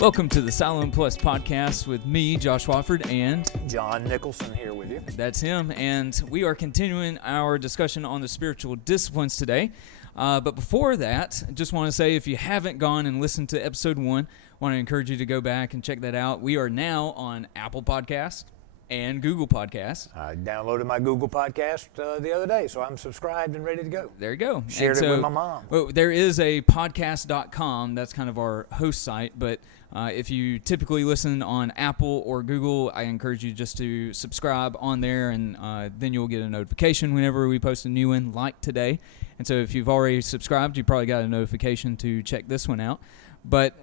Welcome to the Silent Plus podcast with me, Josh Wofford, and John Nicholson here with you. That's him. And we are continuing our discussion on the spiritual disciplines today. But before that, I just want to say if you haven't gone and listened to episode 1, I want to encourage you to go back and check that out. We are now on Apple Podcasts and Google Podcasts. I downloaded my Google podcast the other day, so I'm subscribed and ready to go. There you go. Shared it with my mom. Well, there is a podcast.com. That's kind of our host site. But if you typically listen on Apple or Google, I encourage you just to subscribe on there, and then you'll get a notification whenever we post a new one, like today. And so if you've already subscribed, you probably got a notification to check this one out. But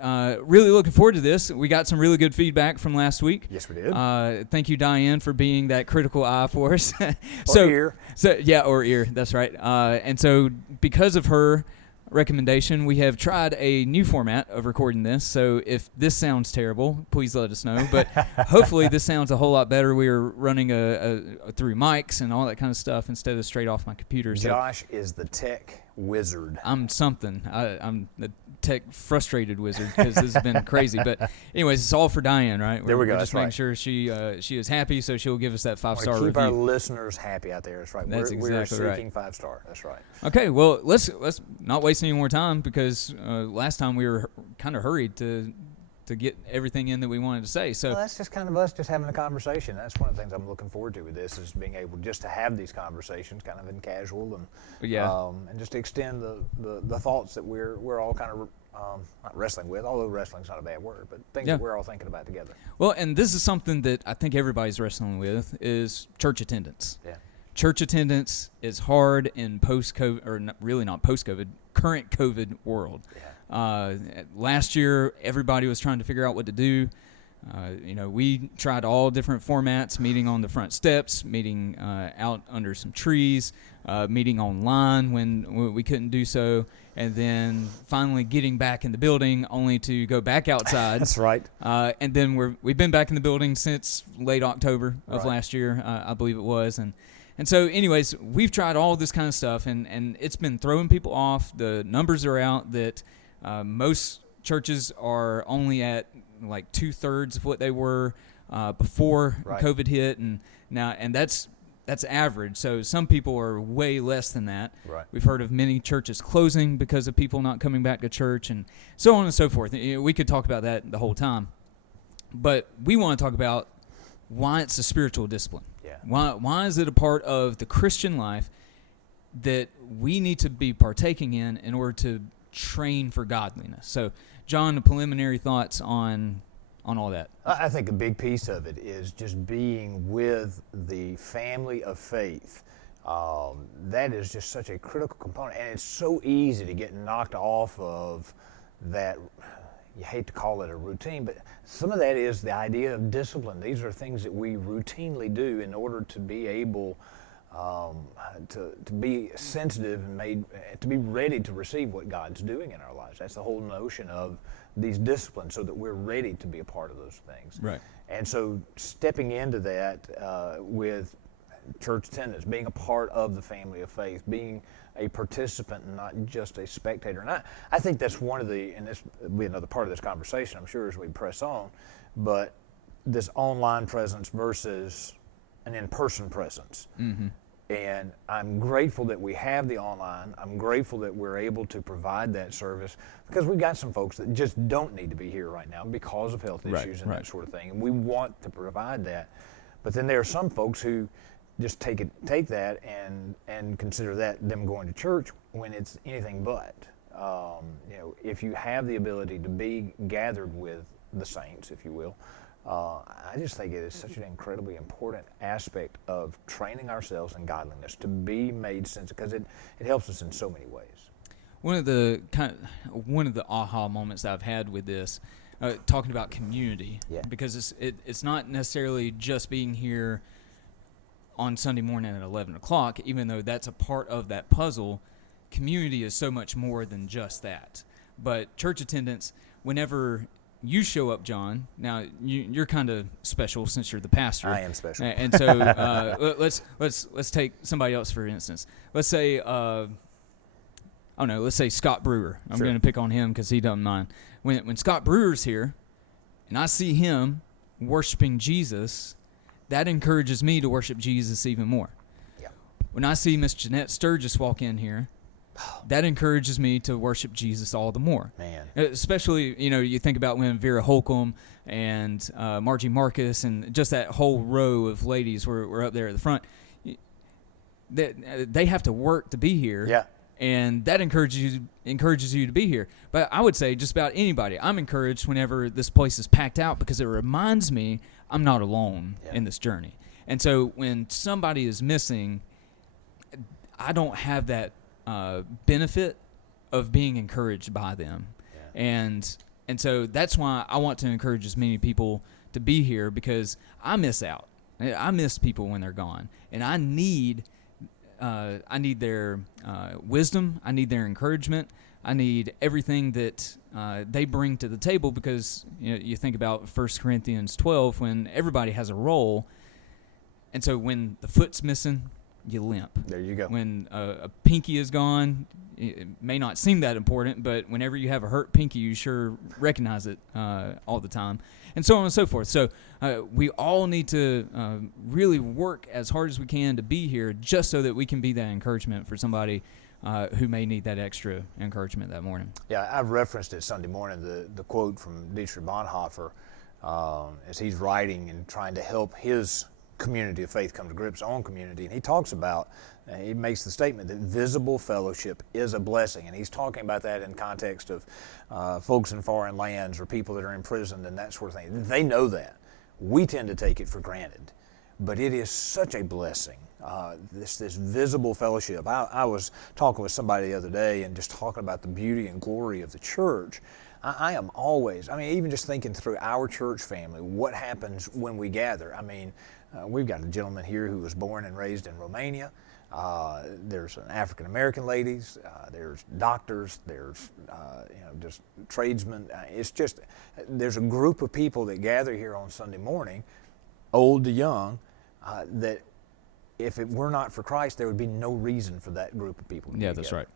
really looking forward to this. We got some really good feedback from last week. Yes, we did. Thank you, Diane, for being that critical eye for us. Or ear. Or ear. That's right. And so because of her recommendation, we have tried a new format of recording this. So if this sounds terrible, please let us know. But hopefully this sounds a whole lot better. We are running through mics and all that kind of stuff instead of straight off my computer. So Josh is the tech wizard. I'm something. I'm the tech frustrated wizard because this has been crazy. But anyways, it's all for Diane, right? There we go. We're just That's making right. sure she is happy, so she'll give us that 5-star Keep review. our listeners happy out there. That's right. That's we're exactly right. seeking 5-star. That's right. Okay, well, let's not waste any more time because last time we were kind of hurried to get everything in that we wanted to say. So Well, that's just kind of us just having a conversation. That's one of the things I'm looking forward to with this is being able just to have these conversations kind of in casual and just to extend the thoughts that we're all kind of not wrestling with, although wrestling's not a bad word, but things that we're all thinking about together. Well, and this is something that I think everybody's wrestling with is church attendance. Yeah. Church attendance is hard in post-COVID, or really not post-COVID, current COVID world. Yeah. Last year, everybody was trying to figure out what to do. We tried all different formats, meeting on the front steps, meeting out under some trees, meeting online when we couldn't do so, and then finally getting back in the building only to go back outside. That's right. And then we've been back in the building since late October of Right. last year, I believe it was. And so anyways, we've tried all this kind of stuff, and it's been throwing people off. The numbers are out that most churches are only at like 2/3 of what they were before Right. COVID hit, and that's average. So some people are way less than that. Right. We've heard of many churches closing because of people not coming back to church, and so on and so forth. We could talk about that the whole time, but we want to talk about why it's a spiritual discipline. Yeah. Why is it a part of the Christian life that we need to be partaking in order to train for godliness? So, John, the preliminary thoughts on all that. I think a big piece of it is just being with the family of faith. That is just such a critical component, and it's so easy to get knocked off of that. You hate to call it a routine, but some of that is the idea of discipline. These are things that we routinely do in order to be able to be sensitive and to be ready to receive what God's doing in our lives. That's the whole notion of these disciplines, so that we're ready to be a part of those things. Right. And so stepping into that with church attendance, being a part of the family of faith, being a participant and not just a spectator. And I think that's one of and this will be another part of this conversation, I'm sure, as we press on, but this online presence versus an in-person presence. Mm-hmm. And I'm grateful that we have the online. I'm grateful that we're able to provide that service because we've got some folks that just don't need to be here right now because of health issues and that sort of thing. And we want to provide that. But then there are some folks who just take that and consider that them going to church when it's anything but. If you have the ability to be gathered with the saints, if you will, I just think it is such an incredibly important aspect of training ourselves in godliness to be made sensitive, because it helps us in so many ways. One of the aha moments that I've had with this, talking about community, because it's not necessarily just being here on Sunday morning at 11 o'clock, even though that's a part of that puzzle. Community is so much more than just that. But church attendance, whenever you show up, John, now you're kind of special since you're the pastor. I am special. And so let's take somebody else for instance. Let's say let's say Scott Brewer. I'm going to pick on him because he doesn't mind. When Scott Brewer's here, and I see him worshiping Jesus, that encourages me to worship Jesus even more. Yeah. When I see Miss Jeanette Sturgis walk in here, that encourages me to worship Jesus all the more. Man. Especially, you think about when Vera Holcomb and Margie Marcus and just that whole row of ladies were up there at the front. They have to work to be here. Yeah. And that encourages you to be here. But I would say just about anybody. I'm encouraged whenever this place is packed out because it reminds me I'm not alone in this journey. And so when somebody is missing, I don't have that benefit of being encouraged by them. Yeah. And so that's why I want to encourage as many people to be here, because I miss out. I miss people when they're gone. And I need their wisdom. I need their encouragement. I need everything that they bring to the table, because you think about 1 Corinthians 12 when everybody has a role. And so when the foot's missing, you limp. There you go. When a pinky is gone, it may not seem that important, but whenever you have a hurt pinky, you sure recognize it all the time, and so on and so forth. So we all need to really work as hard as we can to be here, just so that we can be that encouragement for somebody who may need that extra encouragement that morning. Yeah, I've referenced it Sunday morning, the quote from Dietrich Bonhoeffer as he's writing and trying to help his community of faith come to grips on community. And he talks about, he makes the statement that visible fellowship is a blessing. And he's talking about that in context of folks in foreign lands or people that are imprisoned and that sort of thing. They know that. We tend to take it for granted. But it is such a blessing, this visible fellowship. I was talking with somebody the other day and just talking about the beauty and glory of the church. I am always, even just thinking through our church family, what happens when we gather. We've got a gentleman here who was born and raised in Romania. There's an African American ladies. There's doctors. There's just tradesmen. There's a group of people that gather here on Sunday morning, old to young, that if it were not for Christ, there would be no reason for that group of people to be together. That's right.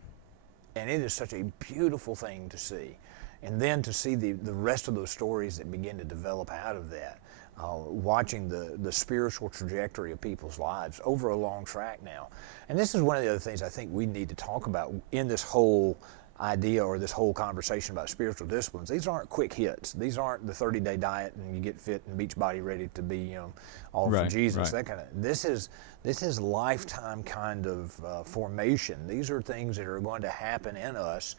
And it is such a beautiful thing to see. And then to see the rest of those stories that begin to develop out of that. Watching the spiritual trajectory of people's lives over a long track now. And this is one of the other things I think we need to talk about in this whole idea or this whole conversation about spiritual disciplines. These aren't quick hits. These aren't the 30-day diet and you get fit and beach body ready to be all for Jesus. Right. That kind of. This is lifetime kind of formation. These are things that are going to happen in us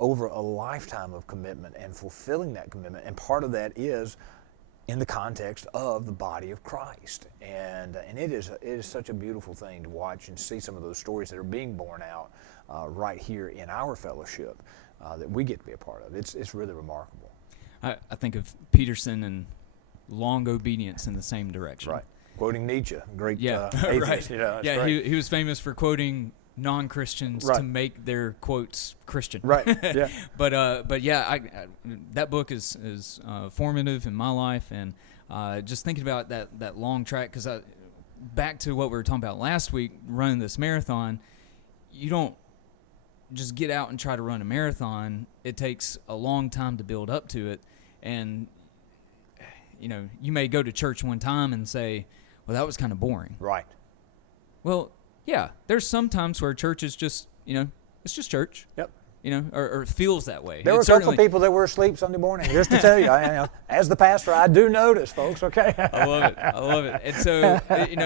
over a lifetime of commitment and fulfilling that commitment. And part of that is in the context of the body of Christ. And it is such a beautiful thing to watch and see some of those stories that are being born out right here in our fellowship that we get to be a part of. It's really remarkable. I think of Peterson and long obedience in the same direction. Right. Quoting Nietzsche, great right. atheist. He was famous for quoting non-Christians to make their quotes Christian. Right. Yeah. but yeah, that book is formative in my life, and just thinking about that long track, because back to what we were talking about last week, running this marathon, you don't just get out and try to run a marathon. It takes a long time to build up to it, and you may go to church one time and say, well, that was kind of boring. Right. Well, yeah, there's some times where church is just, it's just church. Yep. Or it feels that way. There were a couple of people that were asleep Sunday morning, just to tell you. As the pastor, I do notice, folks, okay? I love it. And so,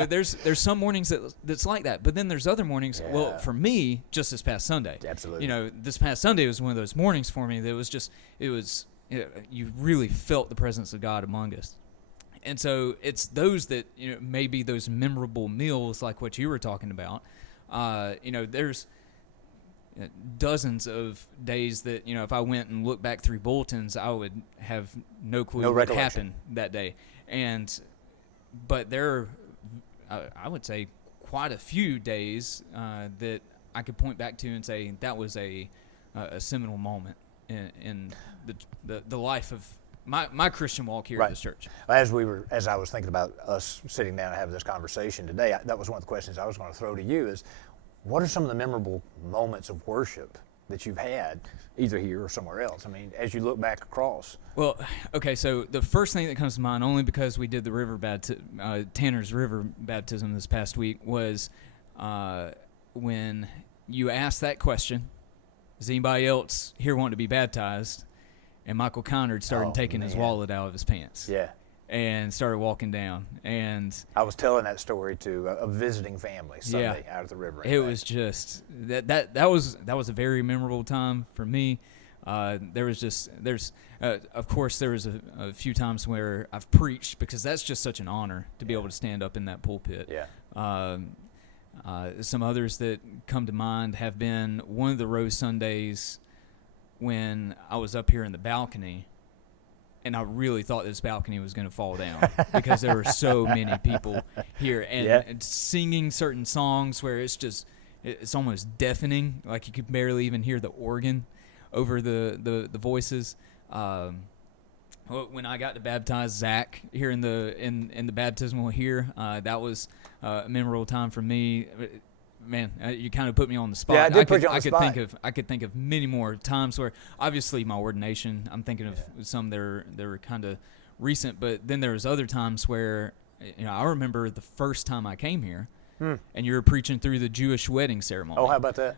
there's some mornings that's like that. But then there's other mornings, well, for me, just this past Sunday. Absolutely. This past Sunday was one of those mornings for me that was just, you really felt the presence of God among us. And so it's those that, maybe those memorable meals like what you were talking about. There's dozens of days that, if I went and looked back through bulletins, I would have no clue what happened that day. But there are, I would say, quite a few days that I could point back to and say that was a seminal moment in the life of my Christian walk here at this church. As I was thinking about us sitting down and having this conversation today, that was one of the questions I was going to throw to you is, what are some of the memorable moments of worship that you've had, either here or somewhere else? I mean, as you look back across. Well, okay, so the first thing that comes to mind, only because we did the Tanner's River baptism this past week, was when you asked that question, does anybody else here want to be baptized? And Michael Conard started taking his wallet out of his pants. Yeah. And started walking down. And I was telling that story to a visiting family Sunday out at the river. It was just that was a very memorable time for me. Of course there was a few times where I've preached, because that's just such an honor to be able to stand up in that pulpit. Yeah. Some others that come to mind have been one of the Rose Sundays when I was up here in the balcony, and I really thought this balcony was going to fall down because there were so many people here, and singing certain songs where it's almost deafening, like you could barely even hear the organ over the voices. When I got to baptize Zach here in the baptismal here, that was a memorable time for me. Man, you kind of put me on the spot. Yeah, I did put you on the spot. I could think of many more times where, obviously, my ordination. I'm thinking of some that are kind of recent, but then there was other times where, I remember the first time I came here, and you were preaching through the Jewish wedding ceremony. Oh, how about that?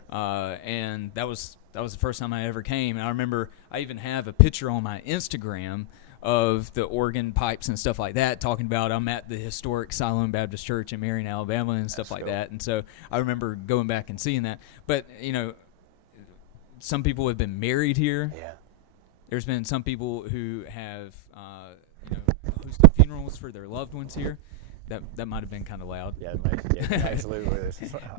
And that was the first time I ever came, and I remember I even have a picture on my Instagram of the organ pipes and stuff like that, talking about I'm at the historic Siloam Baptist Church in Marion, Alabama, and stuff like that. And so I remember going back and seeing that. But, some people have been married here. Yeah. There's been some people who have, hosted funerals for their loved ones here. That might have been kind of loud. Yeah, absolutely.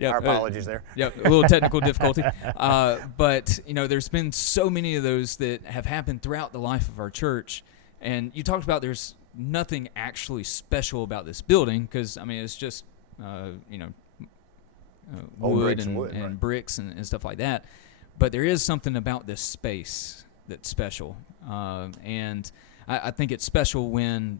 Our apologies there. Yep, a little technical difficulty. But, there's been so many of those that have happened throughout the life of our church. And you talked about there's nothing actually special about this building because, it's just, wood and bricks and stuff like that. But there is something about this space that's special. And I think it's special when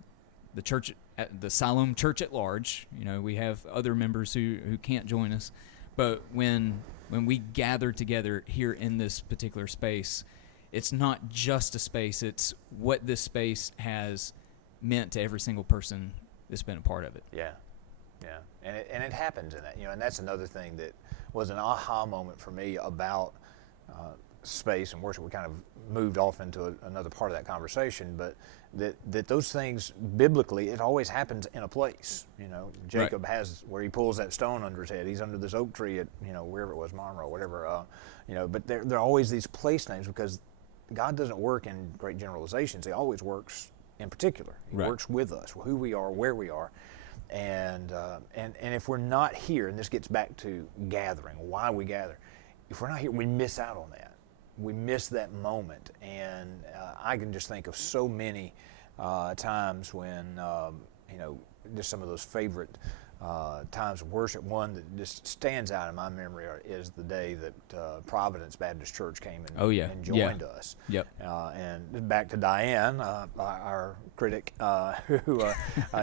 the church, the Siloam Church at large, we have other members who can't join us, but when we gather together here in this particular space, it's not just a space, it's what this space has meant to every single person that's been a part of it. Yeah. And it happens in that, and that's another thing that was an aha moment for me about space and worship. We kind of moved off into another part of that conversation, but that those things, biblically, it always happens in a place. Jacob has where he pulls that stone under his head. He's under this oak tree at, wherever it was, Monroe, whatever. But there are always these place names because God doesn't work in great generalizations. He always works in particular. He works with us, who we are, where we are. And if we're not here, and this gets back to gathering, why we gather, if we're not here, we miss out on that. We miss that moment. And I can just think of so many times when, just some of those favorite times of worship. One that just stands out in my memory is the day that Providence Baptist Church came and joined us. Yep. And back to Diane, our critic, who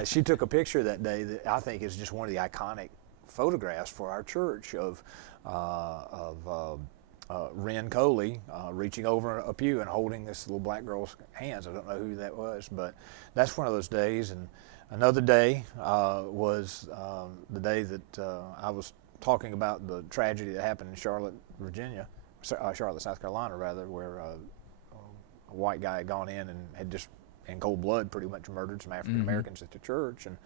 she took a picture that day that I think is just one of the iconic photographs for our church of Ren Coley reaching over a pew and holding this little black girl's hands. I don't know who that was, but that's one of those days. And another day was the day that I was talking about the tragedy that happened in Charlotte, South Carolina, rather, where a white guy had gone in and had just, in cold blood, pretty much murdered some African Americans at the church. And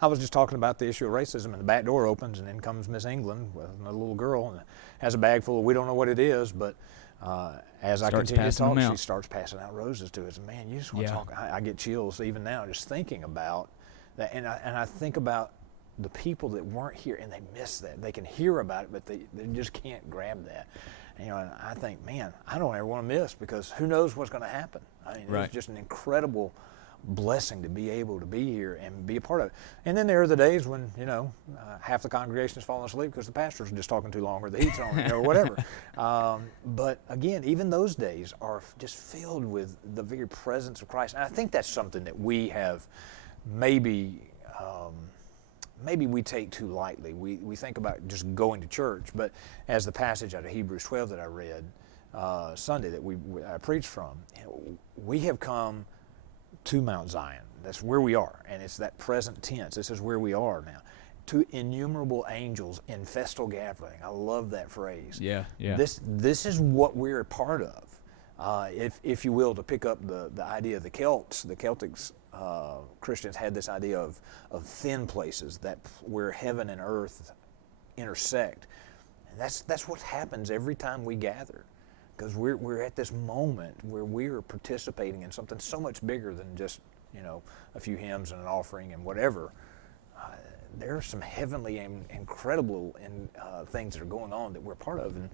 I was just talking about the issue of racism, and the back door opens, and in comes Miss England with a little girl and has a bag full of, we don't know what it is, but as I continue to talk, she starts passing out roses to us. And man, you just want to talk. I get chills even now just thinking about that. And I think about the people that weren't here and they miss that. They can hear about it, but they just can't grab that. And I think, man, I don't ever want to miss, because who knows what's going to happen. It's just an incredible blessing to be able to be here and be a part of it. And then there are the days when, half the congregation has fallen asleep because the pastor's just talking too long or the heat's on or whatever. But again, even those days are just filled with the very presence of Christ. And I think that's something that we have maybe we take too lightly. We think about just going to church, but as the passage out of Hebrews 12 that I read Sunday that I preached from, we have come to Mount Zion. That's where we are, and it's that present tense. This is where we are now. To innumerable angels in festal gathering. I love that phrase. Yeah, yeah. This is what we're a part of. If you will, to pick up the idea of the Celts, the Celtics Christians had this idea of thin places, that where heaven and earth intersect. And that's what happens every time we gather, because we're at this moment where we're participating in something so much bigger than just a few hymns and an offering and whatever. There are some heavenly and incredible things that are going on that we're part of, and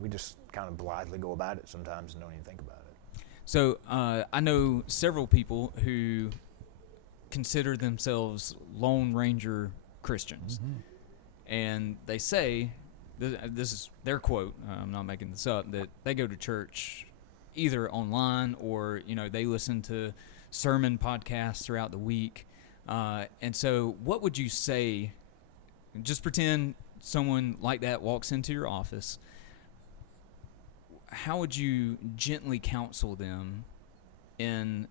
we just kind of blithely go about it sometimes and don't even think about it. So I know several people who consider themselves Lone Ranger Christians, and they say, this is their quote, I'm not making this up, that they go to church either online or they listen to sermon podcasts throughout the week. And so what would you say, just pretend someone like that walks into your office, how would you gently counsel them in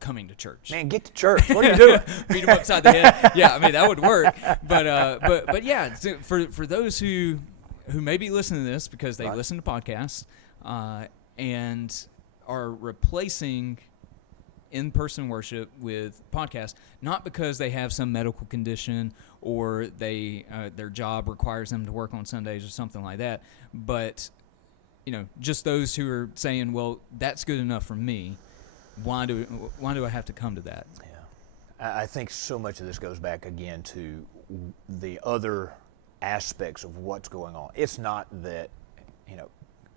coming to church? Man, get to church. What are you doing? Beat them upside the head. Yeah, I mean, that would work. But yeah, for those who may be listening to this because they listen to podcasts and are replacing in-person worship with podcasts, not because they have some medical condition or their job requires them to work on Sundays or something like that, but just those who are saying, well, that's good enough for me. Why do I have to come to that? Yeah, I think so much of this goes back again to the other aspects of what's going on. It's not that,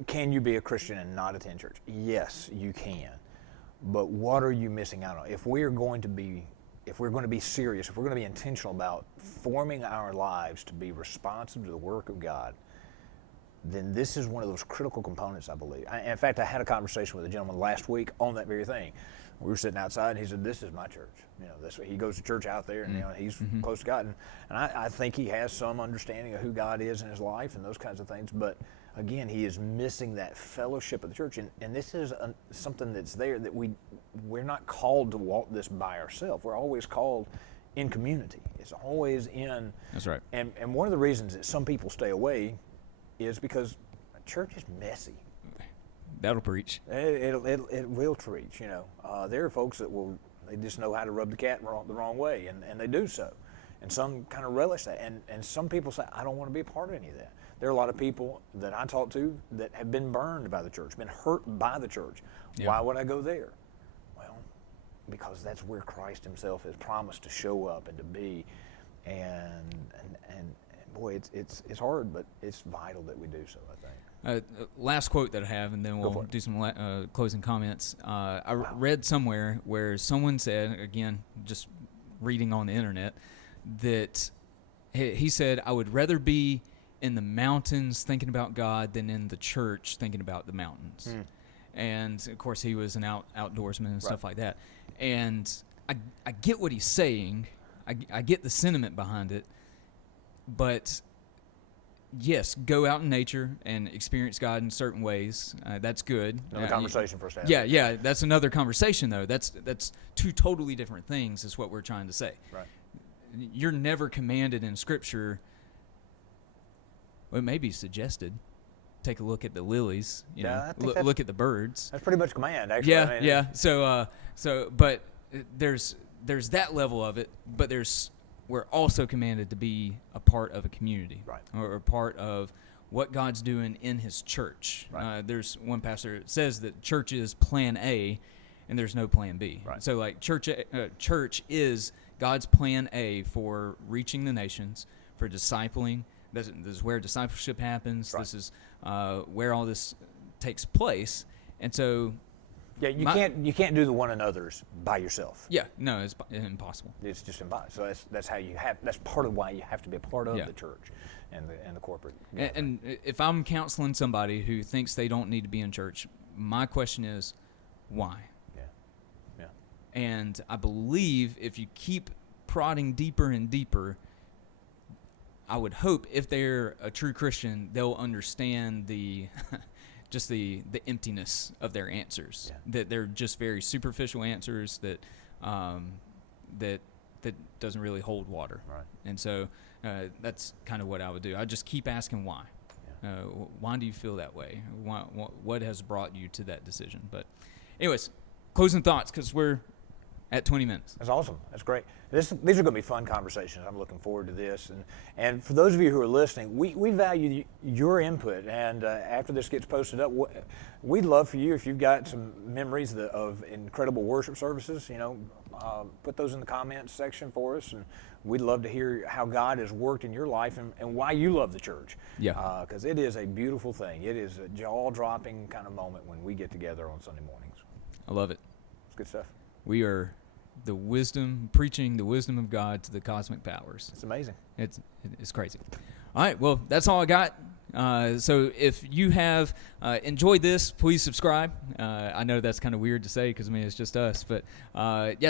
can you be a Christian and not attend church? Yes, you can. But what are you missing out on? If we're going to be serious, if we're going to be intentional about forming our lives to be responsive to the work of God, then this is one of those critical components, I believe. In fact, I had a conversation with a gentleman last week on that very thing. We were sitting outside, and he said, "This is my church." He goes to church out there, and he's close to God. And I think he has some understanding of who God is in his life and those kinds of things. But again, he is missing that fellowship of the church, and this is something that's there that we're not called to walk this by ourselves. We're always called in community. It's always in. That's right. And one of the reasons that some people stay away is because church is messy. That'll preach. It will preach. There are folks that they just know how to rub the cat the wrong way, and they do so. And some kind of relish that. And some people say, I don't want to be a part of any of that. There are a lot of people that I talk to that have been burned by the church, been hurt by the church. Yeah. Why would I go there? Well, because that's where Christ himself has promised to show up and to be. And boy, it's hard, but it's vital that we do so, I think. Last quote that I have, and then we'll do some closing comments. I read somewhere where someone said, again, just reading on the internet, that he said, I would rather be in the mountains thinking about God than in the church thinking about the mountains. And, of course, he was an outdoorsman and stuff like that. And I get what he's saying. I get the sentiment behind it. But yes, go out in nature and experience God in certain ways. That's good. Another conversation for a second. Yeah, that's another conversation, though. That's two totally different things is what we're trying to say. Right. You're never commanded in Scripture, well, it may be suggested, take a look at the lilies, look at the birds. That's pretty much command, actually. Yeah. But there's that level of it, but we're also commanded to be a part of a community, right, or a part of what God's doing in his church. Right. There's one pastor that says that church is plan A and there's no plan B. Right. So like church is God's plan A for reaching the nations, for discipling. This is where discipleship happens. Right. This is where all this takes place. And so yeah, you can't do the one another's by yourself. Yeah, no, it's impossible. It's just impossible. So that's how you have. That's part of why you have to be a part of the church and the corporate. And if I'm counseling somebody who thinks they don't need to be in church, my question is, why? Yeah. And I believe if you keep prodding deeper and deeper, I would hope if they're a true Christian, they'll understand the just the emptiness of their answers. That they're just very superficial answers that that doesn't really hold water. Right. And so that's kind of what I would do. I just keep asking why. Why do you feel that way? What has brought you to that decision? But anyways, closing thoughts, because we're at 20 minutes. That's awesome. That's great. These are going to be fun conversations. I'm looking forward to this. And for those of you who are listening, we value your input. And after this gets posted up, we'd love for you, if you've got some memories of incredible worship services, put those in the comments section for us. And we'd love to hear how God has worked in your life and why you love the church. Yeah. Because it is a beautiful thing. It is a jaw-dropping kind of moment when we get together on Sunday mornings. I love it. It's good stuff. We are preaching the wisdom of God to the cosmic powers. It's amazing. It's crazy. All right, well, that's all I got. So if you have enjoyed this, please subscribe. I know that's kind of weird to say because, it's just us. But,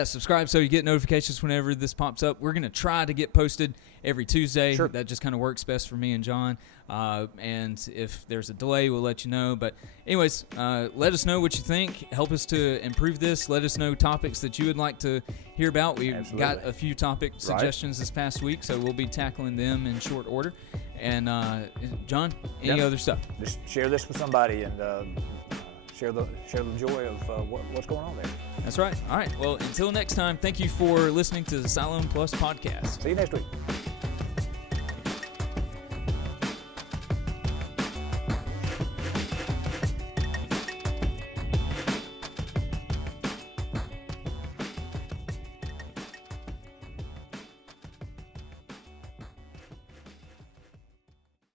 subscribe so you get notifications whenever this pops up. We're going to try to get posted every Tuesday. Sure. That just kind of works best for me and John. And if there's a delay, we'll let you know. But anyways, let us know what you think. Help us to improve this. Let us know topics that you would like to hear about. We've got a few topic suggestions this past week, so we'll be tackling them in short order. And John, any other stuff? Just share this with somebody and share the joy of what's going on there. That's right. All right. Well, until next time, thank you for listening to the Siloam Plus podcast. See you next week.